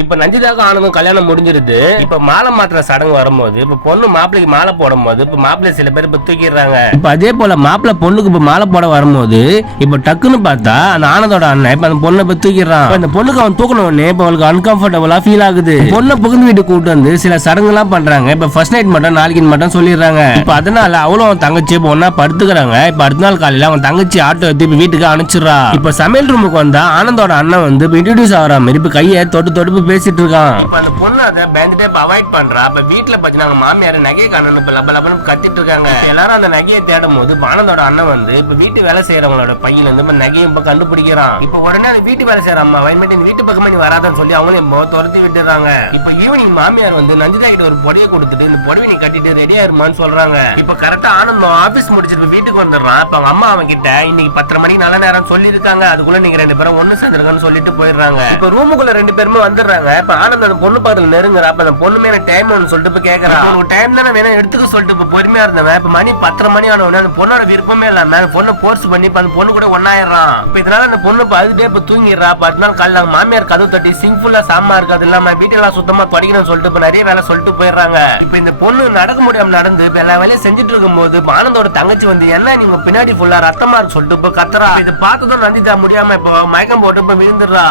இப்ப நஞ்சிதாக்கும் ஆனதும் கல்யாணம் முடிஞ்சிருது. இப்ப மாலை மாத்திர சடங்கு வரும்போது இப்ப பொண்ணு மாப்பிளைக்கு மாலை போடும்போது இப்ப மாப்பிள்ளை சில பேர் இப்ப தூக்கிடுறாங்க. இப்ப அதே போல மாப்பிள்ளை பொண்ணுக்கு இப்ப மாலை போட வரும்போது இப்ப டக்குன்னு பார்த்தா அந்த ஆனந்தோட அண்ணன் இப்ப அந்த பொண்ணை இப்ப தூக்கிடுறான். அந்த பொண்ணுக்கு அவன் தூக்கணும் உடனே இப்ப அவளுக்கு அன்கம்ஃபர்டபுளா ஃபீல் ஆகுது. பொண்ணை புகுந்து வீட்டுக்கு கூட்டு வந்து சில சடங்கு எல்லாம் பண்றாங்க. இப்ப ஃபர்ஸ்ட் நைட் மட்டும் நாளைக்கு மட்டும் சொல்லிடுறாங்க. இப்ப அதனால அவளும் அவன் தங்கச்சி இப்ப ஒன்னா படுத்துக்கிறாங்க. இப்ப அடுத்த நாள் காலையில அவன் தங்கச்சி ஆட்டோ எடுத்து இப்ப வீட்டுக்கு அனுப்பிச்சிடுறா. இப்ப சமையல் ரூமுக்கு வந்தா ஆனந்தோட அண்ணன் வந்து இன்ட்ரடியூஸ் ஆகிற மாதிரி இப்ப கையை தொட்டு தொட்டு பேசிட்டு இருக்கான் இப்ப அந்த பொண்ணு அதை பயந்துட்டே இப்ப அவாய்ட் பண்றா. இப்ப வீட்டுல பாத்தீங்கன்னா மாமியார் நகையை காணணும் இப்ப லப்ப லபன்னு கத்திட்டு இருக்காங்க எல்லாரும் அந்த நகையை தேடும் போது பானந்தோட அண்ணன் வந்து இப்ப வீட்டு வேலை செய்யறவங்களோட பையன் வந்து இப்ப நகையை இப்ப கண்டுபிடிக்கிறான். இப்ப உடனே அந்த வீட்டு வேலை செய்யற அம்மா வயமேட்டு இந்த வீட்டு பக்கமா நீ வராதன்னு சொல்லி அவங்களையும் துரத்தி விட்டுறாங்க. இப்ப ஈவினிங் மாமியார் வந்து நந்திதா கிட்ட ஒரு புடவை கொடுத்துட்டு இந்த புடவை நீ கட்டிட்டு ரெடியா இருமான்னு சொல்றாங்க. இப்ப கரெக்டா ஆனந்தம் ஆபீஸ் முடிச்சிட்டு வீட்டுக்கு வந்துடுறான். இப்ப அவங்க அம்மா அவன் கிட்ட இன்னைக்கு பத்தரை மணிக்கு நல்ல நேரம் சொல்லி இருக்காங்க அதுக்குள்ள நீங்க ரெண்டு பேரும் ஒண்ணு சேர்ந்துருக்கன்னு சொல்லிட்டு போயிடுறாங்க. இப்ப ரூமுக்குள்ள ரெண்டு பேருமே வந்துடுறாங்க. இப்ப ஆனந்த் அந்த பொண்ணு பக்கத்துல நெருங்குறா. அப்ப அந்த பொண்ணுமே மேல டைம் ஒன்னு சொல்லிட்டு இப்ப கேக்குறா. உனக்கு டைம் தானே வேணும்? எடுத்துக்க சொல்லிட்டு இப்ப பொறுமையா இருந்தவன். இப்ப மணி பத்தரை மணி ஆன உடனே அந்த பொண்ணோட விருப்பமே இல்லாம அந்த பொண்ணு போர்ஸ் பண்ணி இப்ப அந்த பொண்ணு கூட ஒன்னாயிடுறான் இப்ப இதனால அந்த பொண்ணு இப்ப அதுட்டே இப்ப தூங்கிடுறா. பத்து நாள் காலையில அவங்க மாமியார் கதவு தட்டி சிங் ஃபுல்லா சாமா இருக்காது இல்லாம வீட்டெல்லாம் சுத்தமா தொடக்கணும்னு சொல்லிட்டு இப்ப நிறைய வேலை சொல்லிட்டு போயிடுறாங்க. இப்ப இந்த பொண்ணு நடக்க முடியாம நடந்து இப்ப எல்லா வேலையும் செஞ்சுட்டு இருக்கும்போது போது ஆனந்தோட தங்கச்சி வந்து என்ன நீங்க பின்னாடி ஃபுல்லா ரத்தமா இருக்கு? சொல்லிட்டு இப்ப கத்துறா. இதை பார்த்ததும் நந்திதா முடியாம இப்ப மயக்கம் போட்டு இப்ப விழுந்துடுறா.